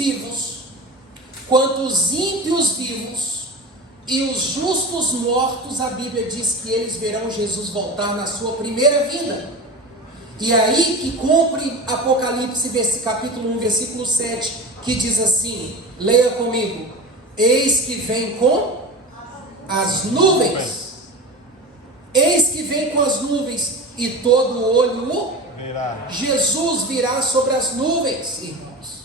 vivos, quanto os ímpios vivos e os justos mortos, a Bíblia diz que eles verão Jesus voltar na sua primeira vinda. E aí que cumpre Apocalipse, capítulo 1, versículo 7, que diz assim, leia comigo: eis que vem com as nuvens, eis que vem com as nuvens, e todo olho o verá. Jesus virá sobre as nuvens, irmãos.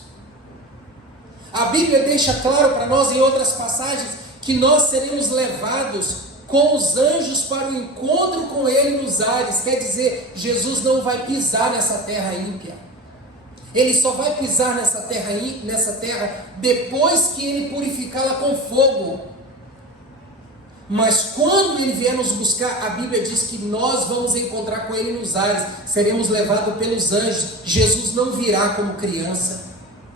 A Bíblia deixa claro para nós em outras passagens que nós seremos levados com os anjos para o encontro com Ele nos ares. Quer dizer, Jesus não vai pisar nessa terra ímpia. Ele só vai pisar nessa terra depois que Ele purificá-la com fogo. Mas quando Ele vier nos buscar, a Bíblia diz que nós vamos encontrar com Ele nos ares, seremos levados pelos anjos. Jesus não virá como criança,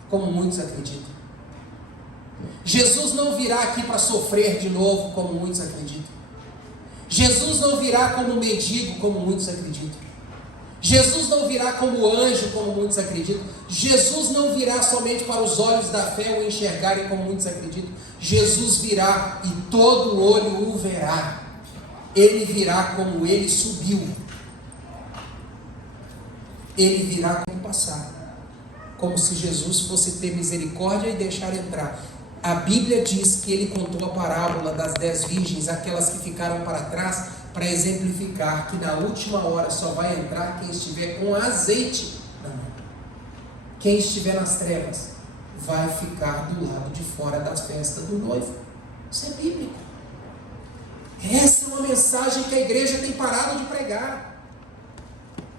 como muitos acreditam. Jesus não virá aqui para sofrer de novo, como muitos acreditam. Jesus não virá como mendigo, como muitos acreditam. Jesus não virá como anjo, como muitos acreditam. Jesus não virá somente para os olhos da fé o enxergarem, como muitos acreditam. Jesus virá e todo olho o verá. Ele virá como Ele subiu. Ele virá como passar, como se Jesus fosse ter misericórdia e deixar entrar. A Bíblia diz que Ele contou a parábola das 10 virgens, aquelas que ficaram para trás, para exemplificar que na última hora só vai entrar quem estiver com azeite na mão. Quem estiver nas trevas vai ficar do lado de fora da festa do noivo. Isso é bíblico. Essa é uma mensagem que a igreja tem parado de pregar.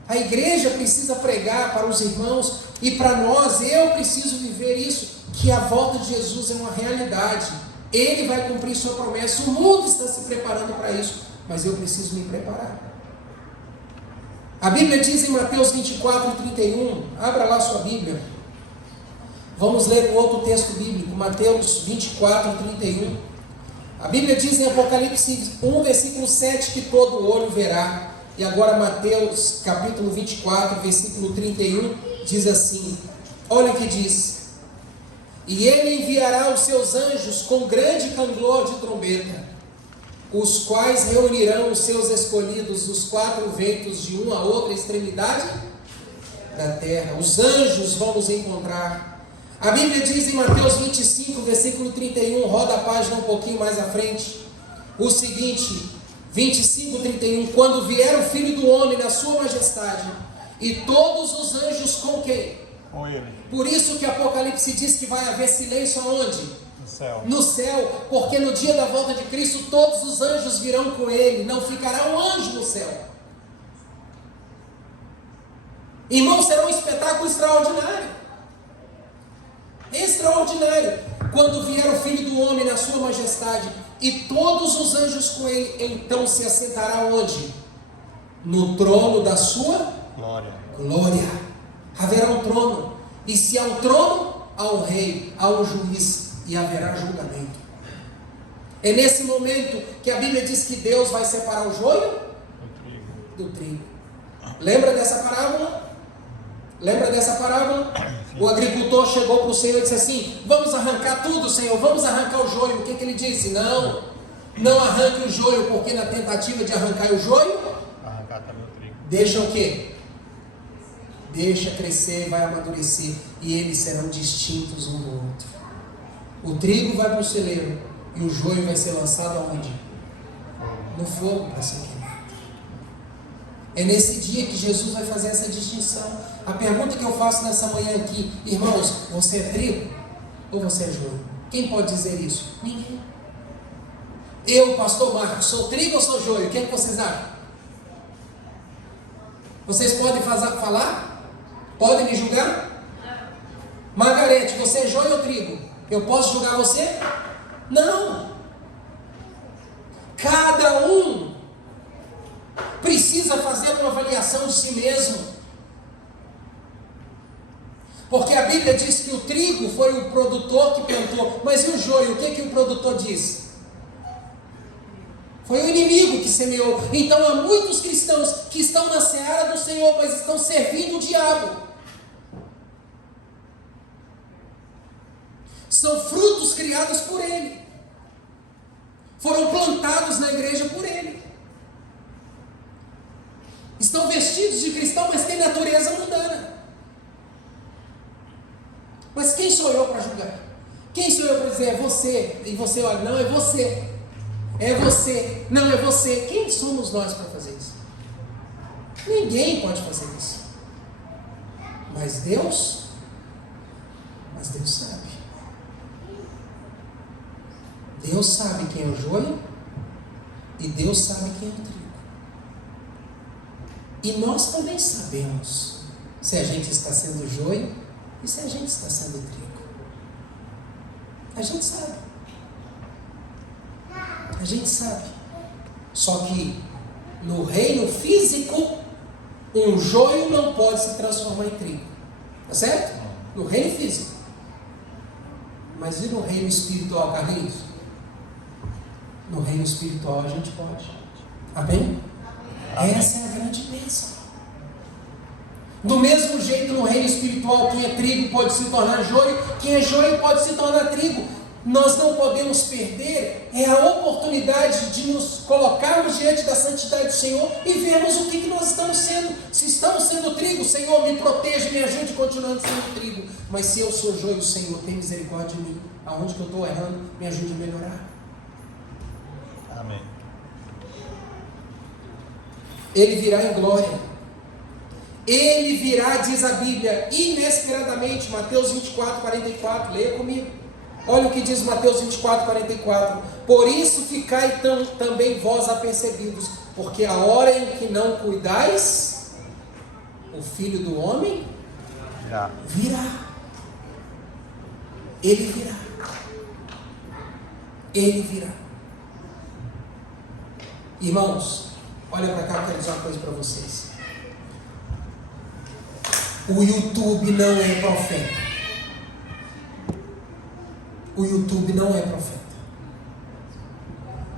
A igreja precisa pregar para os irmãos e para nós. Eu preciso viver isso, que a volta de Jesus é uma realidade. Ele vai cumprir sua promessa. O mundo está se preparando para isso, mas eu preciso me preparar. A Bíblia diz em Mateus 24:31, abra lá sua Bíblia. Vamos ler um outro texto bíblico, Mateus 24:31. A Bíblia diz em Apocalipse 1, versículo 7, que todo olho verá. E agora Mateus capítulo 24, versículo 31, diz assim, olha o que diz: e Ele enviará os seus anjos com grande clangor de trombeta, os quais reunirão os seus escolhidos dos 4 ventos de uma a outra extremidade da terra. Os anjos vão nos encontrar. A Bíblia diz em Mateus 25, versículo 31, roda a página um pouquinho mais à frente, o seguinte, 25, 31, quando vier o Filho do Homem na sua majestade, e todos os anjos com quem? Com Ele. Por isso que Apocalipse diz que vai haver silêncio aonde? No céu. No céu, porque no dia da volta de Cristo todos os anjos virão com Ele, não ficará um anjo no céu. Irmão, será um espetáculo extraordinário. Extraordinário. Quando vier o Filho do Homem na sua majestade, e todos os anjos com Ele, então se assentará onde? No trono da sua glória. Haverá um trono, e se há um trono, há um rei, há um juiz, e haverá julgamento. É nesse momento que a Bíblia diz que Deus vai separar o joio do trigo. Lembra dessa parábola? Lembra dessa parábola? O agricultor chegou para o Senhor e disse assim: vamos arrancar tudo, Senhor, vamos arrancar o joio. O que ele disse? Não arranque o joio, porque na tentativa de arrancar o joio, arrancar também o trigo. Deixa o quê? Deixa crescer, vai amadurecer, e eles serão distintos um do outro. O trigo vai para o celeiro, e o joio vai ser lançado aonde? No fogo, para ser queimado. É nesse dia que Jesus vai fazer essa distinção. A pergunta que eu faço nessa manhã aqui, irmãos, você é trigo ou você é joio? Quem pode dizer isso? Ninguém. Eu, pastor Marcos, sou trigo ou sou joio? O que é que vocês acham? Vocês podem falar? Podem me julgar? Margarete, você é joio ou trigo? Eu posso julgar você? Não. Cada um precisa fazer uma avaliação de si mesmo. Porque a Bíblia diz que o trigo foi o produtor que plantou. Mas e o joio? O que o produtor diz? Foi o inimigo que semeou. Então há muitos cristãos que estão na seara do Senhor, mas estão servindo o diabo. São frutos criados por Ele. Foram plantados na igreja por Ele. Estão vestidos de cristão, mas têm natureza mundana. Mas quem sou eu para julgar? Quem sou eu para dizer é você? E você olha, não, é você. É você. Não, é você. Quem somos nós para fazer isso? Ninguém pode fazer isso. Mas Deus sabe. Deus sabe quem é o joio e Deus sabe quem é o trigo. E nós também sabemos se a gente está sendo joio e se a gente está sendo trigo. A gente sabe. A gente sabe. Só que no reino físico, um joio não pode se transformar em trigo. Tá certo? No reino físico. Mas e no reino espiritual, Carlinhos? No reino espiritual a gente pode. Amém? Amém. Essa é a grande bênção. Do mesmo jeito, no reino espiritual, quem é trigo pode se tornar joio, quem é joio pode se tornar trigo. Nós não podemos perder a oportunidade de nos colocarmos diante da santidade do Senhor e vermos o que nós estamos sendo. Se estamos sendo trigo, Senhor, me proteja, me ajude continuando sendo trigo. Mas se eu sou joio, Senhor, tem misericórdia de mim. Aonde que eu estou errando, me ajude a melhorar. Amém. Ele virá em glória. Ele virá, diz a Bíblia, inesperadamente. Mateus 24, 44. Leia comigo. Olha o que diz Mateus 24, 44. Por isso ficai também vós apercebidos, porque a hora em que não cuidais, o Filho do Homem virá. Ele virá. Ele virá. Irmãos, olha para cá, eu quero dizer uma coisa para vocês. O YouTube não é profeta. O YouTube não é profeta.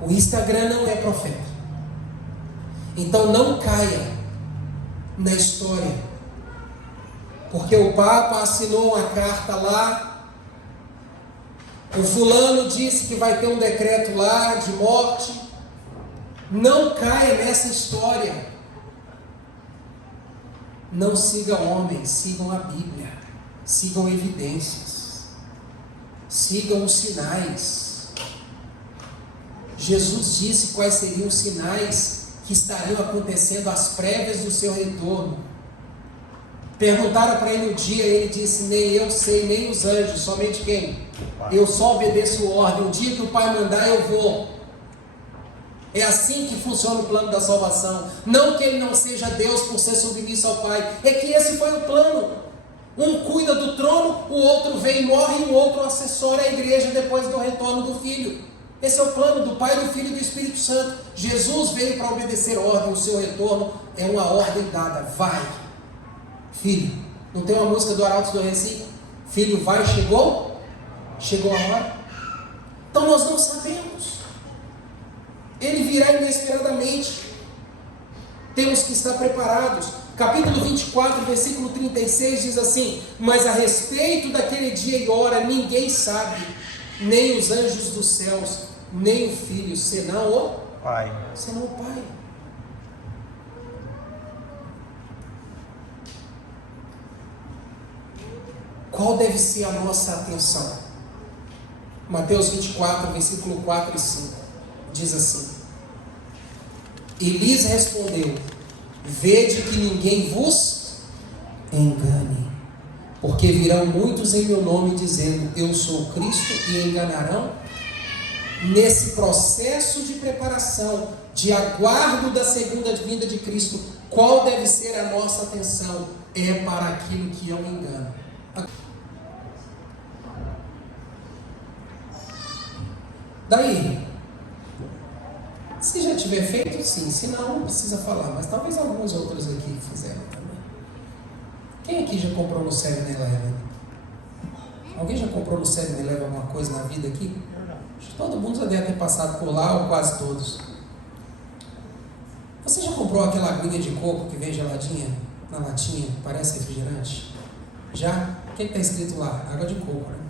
O Instagram não é profeta. Então não caia na história. Porque o Papa assinou uma carta lá. O fulano disse que vai ter um decreto lá de morte. Não caia nessa história. Não sigam homens, sigam a Bíblia. Sigam evidências. Sigam os sinais. Jesus disse quais seriam os sinais que estariam acontecendo às prévias do seu retorno. Perguntaram para ele um dia, ele disse: nem eu sei, nem os anjos, somente quem? Eu só obedeço ordem. O dia que o Pai mandar, eu vou. É assim que funciona o plano da salvação. Não que ele não seja Deus por ser submisso ao Pai, é que esse foi o plano. Um cuida do trono, o outro vem e morre, e o outro assessora a igreja depois do retorno do Filho. Esse é o plano do Pai, do Filho e do Espírito Santo. Jesus veio para obedecer ordem, o seu retorno é uma ordem dada. Vai, filho. Não tem uma música do Arautos do Recife? Filho, vai, chegou? Chegou a hora? Então nós não sabemos. Ele virá inesperadamente. Temos que estar preparados. Capítulo 24, versículo 36 diz assim: mas a respeito daquele dia e hora ninguém sabe, nem os anjos dos céus, nem o Filho, senão o Pai. Senão o Pai. Qual deve ser a nossa atenção? Mateus 24, versículo 4 e 5 diz assim: e lhes respondeu: vede que ninguém vos engane, porque virão muitos em meu nome dizendo eu sou Cristo, e enganarão. Nesse processo de preparação, de aguardo da segunda vinda de Cristo, qual deve ser a nossa atenção? É para aquilo que é um engano. Daí, se já tiver feito, sim. Se não, não precisa falar. Mas talvez alguns outros aqui fizeram também. Quem aqui já comprou no 7-Eleven? Alguém já comprou no 7-Eleven alguma coisa na vida aqui? Acho que todo mundo já deve ter passado por lá, ou quase todos. Você já comprou aquela aguinha de coco que vem geladinha na latinha? Parece refrigerante? Já? O que está escrito lá? Água de coco, né?